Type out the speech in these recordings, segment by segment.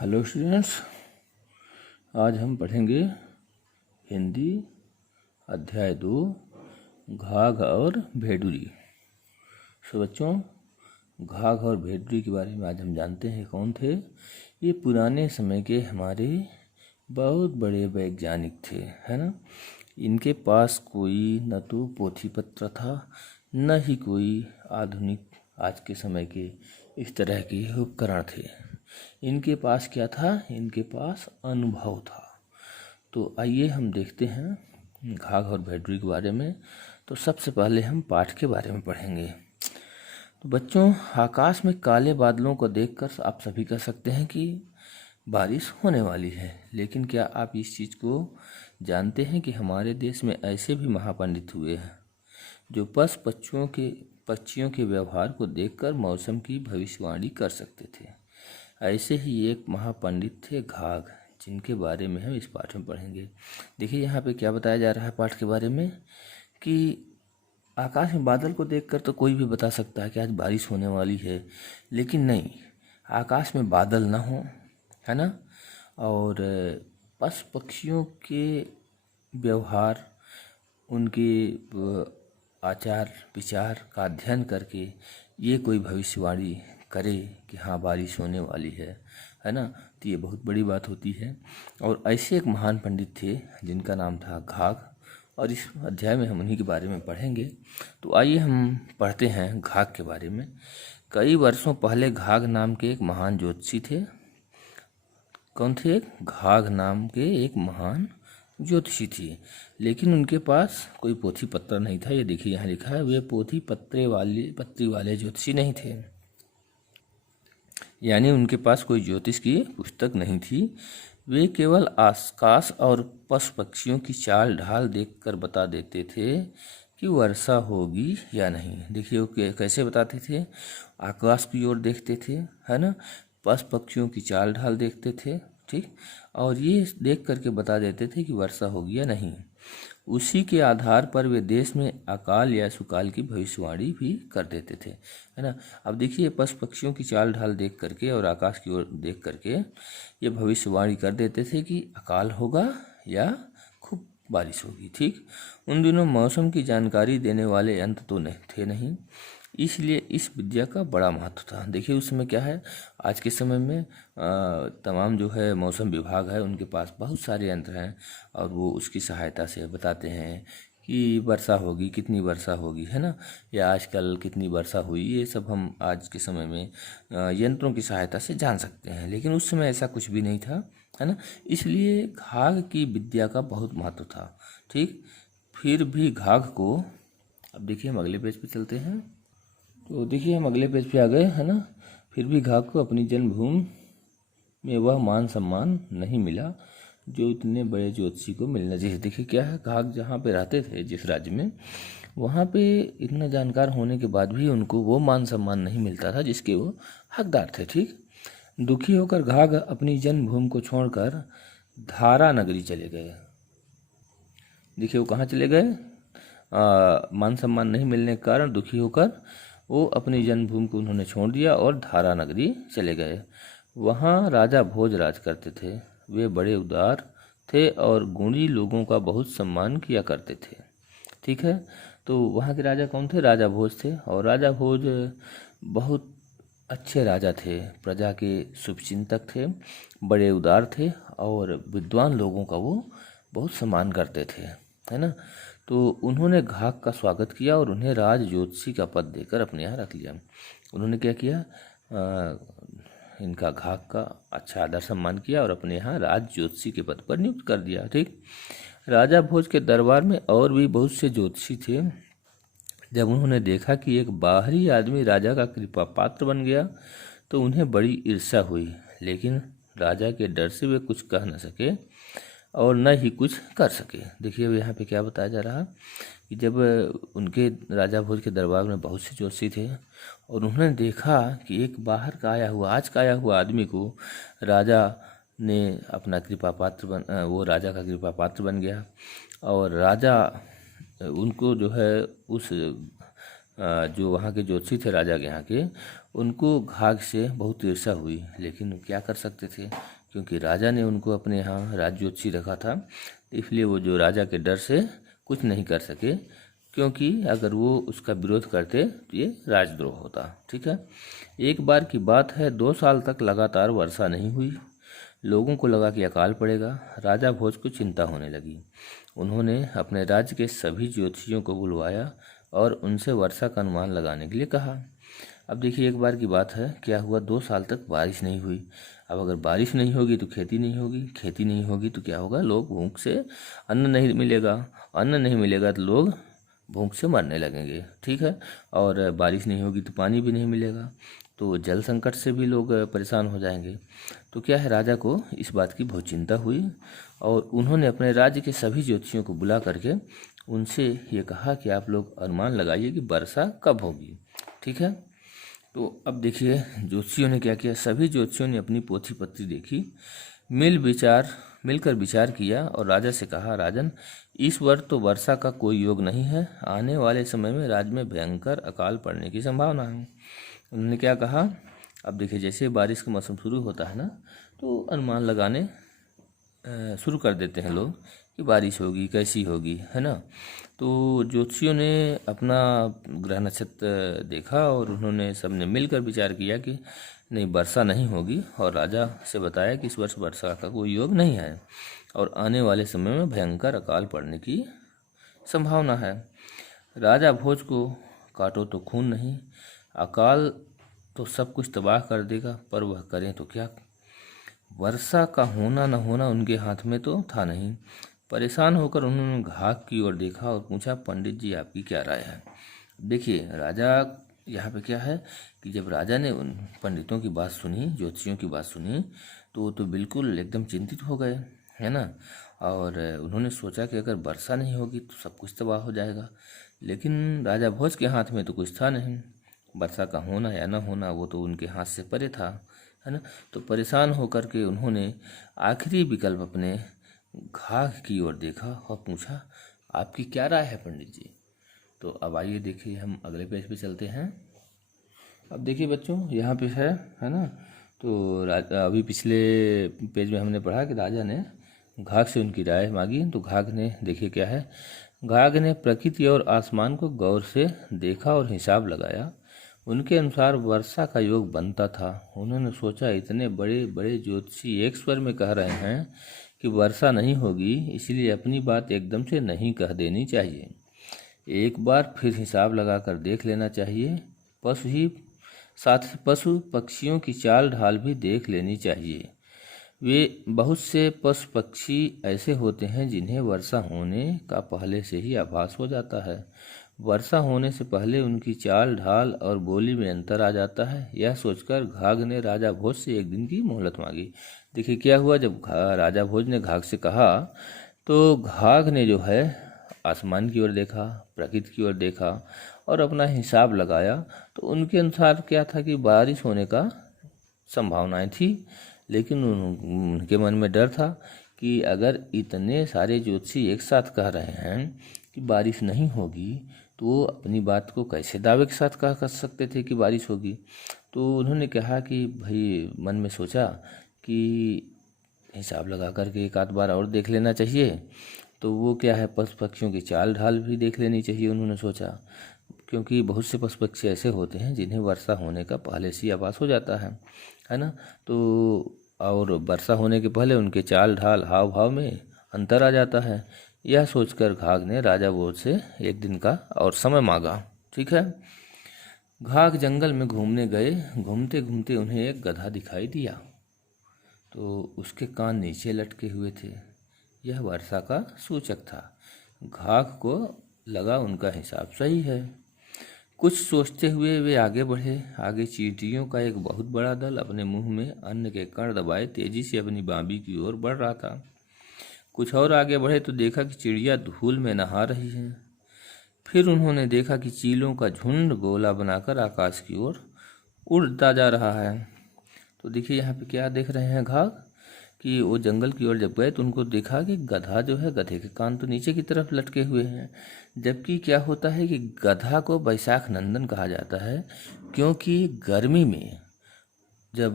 Hello students, आज हम पढ़ेंगे हिंदी अध्याय 2 घाघ और भेड़ूरी। बच्चों, घाघ और भेड़ूरी के बारे में आज हम जानते हैं कौन थे। ये पुराने समय के हमारे बहुत बड़े वैज्ञानिक थे, है ना। इनके पास कोई न तो पोथी पत्र था, न ही कोई आधुनिक आज के समय के इस तरह के उपकरण थे। इनके पास क्या था? इनके पास अनुभव था। तो आइए हम देखते हैं घाघ और भेड़ूरी के बारे में। तो सबसे पहले हम पाठ के बारे में पढ़ेंगे। तो बच्चों, आकाश में काले बादलों को देखकर आप सभी कह सकते हैं कि बारिश होने वाली है। लेकिन क्या आप इस चीज़ को जानते हैं कि हमारे देश में ऐसे भी महापंडित हुए हैं जो पक्षियों के व्यवहार को देखकर मौसम की भविष्यवाणी कर सकते थे। ऐसे ही एक महापंडित थे घाघ, जिनके बारे में हम इस पाठ में पढ़ेंगे। देखिए यहाँ पे क्या बताया जा रहा है पाठ के बारे में कि आकाश में बादल को देखकर तो कोई भी बता सकता है कि आज बारिश होने वाली है, लेकिन आकाश में बादल ना हो, है ना, और पशु पक्षियों के व्यवहार, उनके आचार विचार का अध्ययन करके ये कोई भविष्यवाणी करे कि हाँ बारिश होने वाली है ना, तो ये बहुत बड़ी बात होती है। और ऐसे एक महान पंडित थे जिनका नाम था घाघ, और इस अध्याय में हम उन्हीं के बारे में पढ़ेंगे। तो आइए हम पढ़ते हैं घाघ के बारे में। कई वर्षों पहले घाघ नाम के एक महान ज्योतिषी थे। कौन थे? घाघ नाम के एक महान ज्योतिषी थी, लेकिन उनके पास कोई पोथी पत्र नहीं था। ये देखिए यहाँ लिखा है, वे पोथी पत्री वाले ज्योतिषी नहीं थे, यानी उनके पास कोई ज्योतिष की पुस्तक नहीं थी। वे केवल आकाश और पशु पक्षियों की चाल ढाल देखकर बता देते थे कि वर्षा होगी या नहीं। देखिए वो कैसे बताते थे? आकाश की ओर देखते थे, है ना, पशु पक्षियों की चाल ढाल देखते थे, ठीक, और ये देख करके बता देते थे कि वर्षा होगी या नहीं। उसी के आधार पर वे देश में अकाल या सुकाल की भविष्यवाणी भी कर देते थे, है ना। अब देखिए पशु पक्षियों की चाल ढाल देख करके और आकाश की ओर देख करके ये भविष्यवाणी कर देते थे कि अकाल होगा या खूब बारिश होगी, ठीक। उन दिनों मौसम की जानकारी देने वाले यंत्र तो नहीं, इसलिए इस विद्या का बड़ा महत्व था। देखिए उस समय क्या है, आज के समय में तमाम जो है मौसम विभाग है, उनके पास बहुत सारे यंत्र हैं और वो उसकी सहायता से बताते हैं कि वर्षा होगी, कितनी वर्षा होगी, है ना, या आजकल कितनी वर्षा हुई। ये सब हम आज के समय में यंत्रों की सहायता से जान सकते हैं, लेकिन उस समय ऐसा कुछ भी नहीं था, है ना। इसलिए घाघ की विद्या का बहुत महत्व था, ठीक। फिर भी घाघ को, अब देखिए हम अगले पेज पे चलते हैं। तो देखिए हम अगले पेज पे आ गए, है ना। फिर भी घाघ को अपनी जन्मभूमि में वह मान सम्मान नहीं मिला जो इतने बड़े ज्योतिषी को मिलना चाहिए। देखिए क्या है, घाघ जहाँ पे रहते थे, जिस राज्य में, वहाँ पे इतना जानकार होने के बाद भी उनको वो मान सम्मान नहीं मिलता था जिसके वो हकदार थे, ठीक। दुखी होकर घाघ अपनी जन्मभूमि को छोड़कर धारा नगरी चले गए। देखिए वो कहाँ चले गए? मान सम्मान नहीं मिलने के कारण दुखी होकर वो अपनी जन्मभूमि को उन्होंने छोड़ दिया और धारा नगरी चले गए। वहाँ राजा भोज राज करते थे। वे बड़े उदार थे और गुणी लोगों का बहुत सम्मान किया करते थे, ठीक है। तो वहाँ के राजा कौन थे? राजा भोज थे, और राजा भोज बहुत अच्छे राजा थे, प्रजा के शुभचिंतक थे, बड़े उदार थे और विद्वान लोगों का वो बहुत सम्मान करते थे, है ना। तो उन्होंने घाघ का स्वागत किया और उन्हें राज ज्योतिषी का पद देकर अपने यहाँ रख लिया। उन्होंने क्या किया? इनका घाघ का अच्छा आदर सम्मान किया और अपने यहाँ राज ज्योतिषी के पद पर नियुक्त कर दिया, ठीक। राजा भोज के दरबार में और भी बहुत से ज्योतिषी थे। जब उन्होंने देखा कि एक बाहरी आदमी राजा का कृपा पात्र बन गया तो उन्हें बड़ी ईर्ष्या हुई, लेकिन राजा के डर से वे कुछ कह न सके और न ही कुछ कर सके। देखिए अब यहाँ पे क्या बताया जा रहा कि जब उनके राजा भोज के दरबार में बहुत से ज्योतिषी थे और उन्होंने देखा कि एक बाहर का आया हुआ, आज का आया हुआ आदमी को राजा ने अपना कृपा पात्र वो राजा का कृपा पात्र बन गया और राजा उनको जो है उस जो वहाँ के ज्योतिषी थे राजा के यहाँ के, उनको घाघ से बहुत ईर्ष्या हुई, लेकिन क्या कर सकते थे, क्योंकि राजा ने उनको अपने यहाँ राज ज्योतिषी रखा था, इसलिए वो जो राजा के डर से कुछ नहीं कर सके, क्योंकि अगर वो उसका विरोध करते तो ये राजद्रोह होता। ठीक है। एक बार की बात है, 2 साल तक लगातार वर्षा नहीं हुई। लोगों को लगा कि अकाल पड़ेगा। राजा भोज को चिंता होने लगी। उन्होंने अपने राज्य के सभी ज्योतिषियों को बुलवाया और उनसे वर्षा का अनुमान लगाने के लिए कहा। अब देखिए, एक बार की बात है, क्या हुआ, 2 साल तक बारिश नहीं हुई। अब अगर बारिश नहीं होगी तो खेती नहीं होगी, खेती नहीं होगी तो क्या होगा, लोग भूख से, अन्न नहीं मिलेगा, अन्न नहीं मिलेगा तो लोग भूख से मरने लगेंगे। ठीक है। और बारिश नहीं होगी तो पानी भी नहीं मिलेगा, तो जल संकट से भी लोग परेशान हो जाएंगे। तो क्या है, राजा को इस बात की बहुत चिंता हुई और उन्होंने अपने राज्य के सभी ज्योतिषियों को बुला करके उनसे ये कहा कि आप लोग अनुमान लगाइए कि वर्षा कब होगी। ठीक है। तो अब देखिए, ज्योतिषियों ने क्या किया, सभी ज्योतिषियों ने अपनी पोथी पत्री देखी, मिलकर विचार किया और राजा से कहा, राजन, इस वर्ष तो वर्षा का कोई योग नहीं है। आने वाले समय में राज्य में भयंकर अकाल पड़ने की संभावना है। उन्होंने क्या कहा, अब देखिए, जैसे बारिश का मौसम शुरू होता है ना, तो अनुमान लगाने शुरू कर देते हैं लोग कि बारिश होगी, कैसी होगी, है ना। तो ज्योतिषियों ने अपना ग्रह नक्षत्र देखा और उन्होंने सबने मिलकर विचार किया कि नहीं, वर्षा नहीं होगी, और राजा से बताया कि इस वर्ष वर्षा का कोई योग नहीं है और आने वाले समय में भयंकर अकाल पड़ने की संभावना है। राजा भोज को काटो तो खून नहीं, अकाल तो सब कुछ तबाह कर देगा, पर वह करें तो क्या। वर्षा का होना न होना उनके हाथ में तो था नहीं। परेशान होकर उन्होंने घाघ की ओर देखा और पूछा, पंडित जी, आपकी क्या राय है। देखिए, राजा यहाँ पे क्या है कि जब राजा ने उन पंडितों की बात सुनी, ज्योतिषियों की बात सुनी, तो बिल्कुल एकदम चिंतित हो गए, है ना। और उन्होंने सोचा कि अगर वर्षा नहीं होगी तो सब कुछ तबाह हो जाएगा, लेकिन राजा भोज के हाथ में तो कुछ था नहीं। वर्षा का होना या न होना वो तो उनके हाथ से परे था, है ना। तो परेशान होकर के उन्होंने आखिरी विकल्प अपने घाघ की ओर देखा और पूछा, आपकी क्या राय है पंडित जी। तो अब आइए देखिए, हम अगले पेज पे चलते हैं। अब देखिए बच्चों, यहाँ पे है ना। तो अभी पिछले पेज में हमने पढ़ा कि राजा ने घाघ से उनकी राय मांगी, तो घाघ ने देखिए क्या है, घाघ ने प्रकृति और आसमान को गौर से देखा और हिसाब लगाया। उनके अनुसार वर्षा का योग बनता था। उन्होंने सोचा, इतने बड़े बड़े ज्योतिषी एक स्वर में कह रहे हैं कि वर्षा नहीं होगी, इसलिए अपनी बात एकदम से नहीं कह देनी चाहिए। एक बार फिर हिसाब लगाकर देख लेना चाहिए। साथ ही पशु पक्षियों की चाल ढाल भी देख लेनी चाहिए। वे बहुत से पशु पक्षी ऐसे होते हैं जिन्हें वर्षा होने का पहले से ही आभास हो जाता है। वर्षा होने से पहले उनकी चाल ढाल और बोली में अंतर आ जाता है। यह सोचकर घाघ ने राजा भोज से 1 दिन की मोहलत मांगी। देखिए क्या हुआ, जब राजा भोज ने घाघ से कहा, तो घाघ ने जो है आसमान की ओर देखा, प्रकृति की ओर देखा और अपना हिसाब लगाया। तो उनके अनुसार क्या था कि बारिश होने का संभावनाएं थी, लेकिन उनके मन में डर था कि अगर इतने सारे ज्योतिषी एक साथ कह रहे हैं कि बारिश नहीं होगी, तो वो अपनी बात को कैसे दावे के साथ कह सकते थे कि बारिश होगी। तो उन्होंने कहा कि भाई, मन में सोचा कि हिसाब लगा करके 1 आध बार और देख लेना चाहिए। तो वो क्या है, पशु पक्षियों की चाल ढाल भी देख लेनी चाहिए, उन्होंने सोचा, क्योंकि बहुत से पशु पक्षी ऐसे होते हैं जिन्हें वर्षा होने का पहले से ही आभास हो जाता है ना। तो और वर्षा होने के पहले उनके चाल ढाल हाव भाव में अंतर आ जाता है। यह सोचकर घाघ ने राजा भोज से 1 दिन का और समय मांगा। ठीक है। घाघ जंगल में घूमने गए। घूमते घूमते उन्हें एक गधा दिखाई दिया, तो उसके कान नीचे लटके हुए थे। यह वर्षा का सूचक था। घाघ को लगा उनका हिसाब सही है। कुछ सोचते हुए वे आगे बढ़े। आगे चींटियों का एक बहुत बड़ा दल अपने मुंह में अन्न के कण दबाए तेजी से अपनी बाबी की ओर बढ़ रहा था। कुछ और आगे बढ़े तो देखा कि चिड़िया धूल में नहा रही है। फिर उन्होंने देखा कि चीलों का झुंड गोला बनाकर आकाश की ओर उड़ता जा रहा है। तो देखिए यहाँ पे क्या देख रहे हैं घाघ कि वो जंगल की ओर जब गए तो उनको देखा कि गधा जो है, गधे के कान तो नीचे की तरफ लटके हुए हैं। जबकि क्या होता है कि गधा को बैशाख नंदन कहा जाता है, क्योंकि गर्मी में जब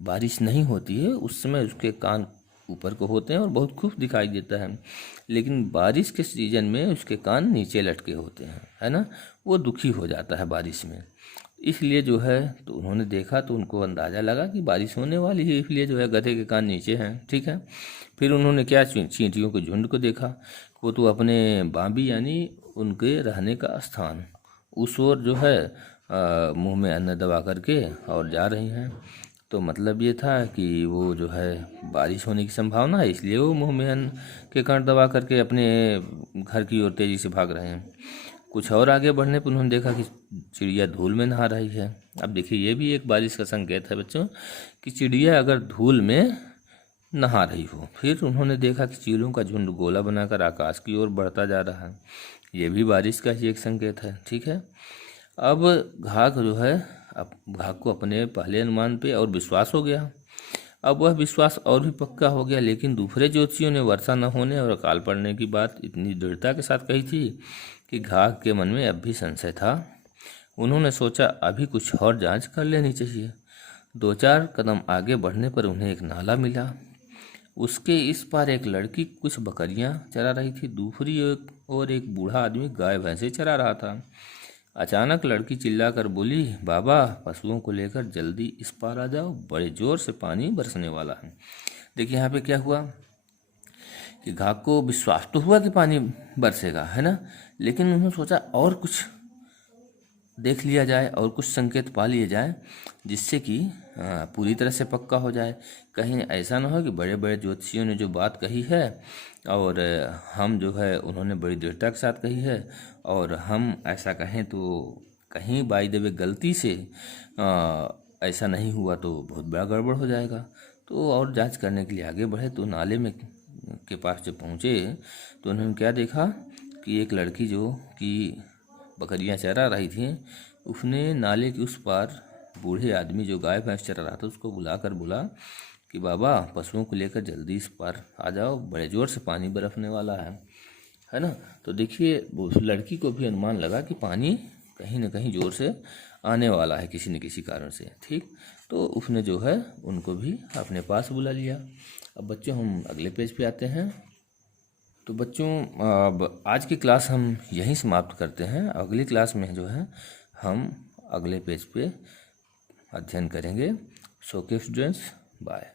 बारिश नहीं होती है उस समय उसके कान ऊपर को होते हैं और बहुत खूब दिखाई देता है, लेकिन बारिश के सीजन में उसके कान नीचे लटके होते हैं, है ना। वो दुखी हो जाता है बारिश में, इसलिए जो है तो उन्होंने देखा तो उनको अंदाज़ा लगा कि बारिश होने वाली है, इसलिए जो है गधे के कान नीचे हैं, ठीक है। फिर उन्होंने क्या, चींटियों के झुंड को देखा, वो तो अपने बाबी यानी उनके रहने का स्थान उस ओर जो है मुंह में अन्न दबा करके और जा रही हैं। तो मतलब ये था कि वो जो है बारिश होने की संभावना है, इसलिए वो मुंह में अन्न के कण दबा करके अपने घर की ओर तेज़ी से भाग रहे हैं। कुछ और आगे बढ़ने पर उन्होंने देखा कि चिड़िया धूल में नहा रही है। अब देखिए ये भी एक बारिश का संकेत है बच्चों, कि चिड़िया अगर धूल में नहा रही हो। फिर उन्होंने देखा कि चीलों का झुंड गोला बनाकर आकाश की ओर बढ़ता जा रहा है, ये भी बारिश का ही एक संकेत है, ठीक है। अब घाघ जो है, अब घाघ को अपने पहले अनुमान पे और विश्वास हो गया। अब वह विश्वास और भी पक्का हो गया, लेकिन दूसरे ज्योतिषियों ने वर्षा न होने और अकाल पड़ने की बात इतनी दृढ़ता के साथ कही थी कि घाघ के मन में अब भी संशय था। उन्होंने सोचा अभी कुछ और जांच कर लेनी चाहिए। 2-4 कदम आगे बढ़ने पर उन्हें एक नाला मिला। उसके इस पार एक लड़की कुछ बकरियां चरा रही थी, दूसरी और एक बूढ़ा आदमी गाय भैंसे चरा रहा था। अचानक लड़की चिल्लाकर बोली, बाबा पशुओं को लेकर जल्दी इस पार आ जाओ, बड़े जोर से पानी बरसने वाला है। देखिए यहाँ पे क्या हुआ कि घाघ को विश्वास तो हुआ कि पानी बरसेगा, है ना, लेकिन उन्होंने सोचा और कुछ देख लिया जाए और कुछ संकेत पा लिए जाए, जिससे कि पूरी तरह से पक्का हो जाए। कहीं ऐसा ना हो कि बड़े बड़े ज्योतिषियों ने जो बात कही है और हम जो है उन्होंने बड़ी दृढ़ता के साथ कही है और हम ऐसा कहें तो कहीं बाय द वे गलती से ऐसा नहीं हुआ तो बहुत बड़ा गड़बड़ हो जाएगा। तो और जांच करने के लिए आगे बढ़े तो नाले में के पास जब पहुँचे तो उन्होंने क्या देखा कि एक लड़की जो कि बकरियां चरा रही थी, उसने नाले के उस पार बूढ़े आदमी जो गाय भैंस चरा रहा था उसको बुलाकर बोला कि बाबा पशुओं को लेकर जल्दी इस पार आ जाओ, बड़े ज़ोर से पानी बरसने वाला है ना। तो देखिए उस लड़की को भी अनुमान लगा कि पानी कहीं ना कहीं ज़ोर से आने वाला है किसी न किसी कारण से, ठीक। तो उसने जो है उनको भी अपने पास बुला लिया। अब बच्चों हम अगले पेज पे आते हैं। तो बच्चों अब आज की क्लास हम यहीं समाप्त करते हैं। अगली क्लास में जो है हम अगले पेज पे अध्ययन करेंगे। सो के स्टूडेंट्स, बाय।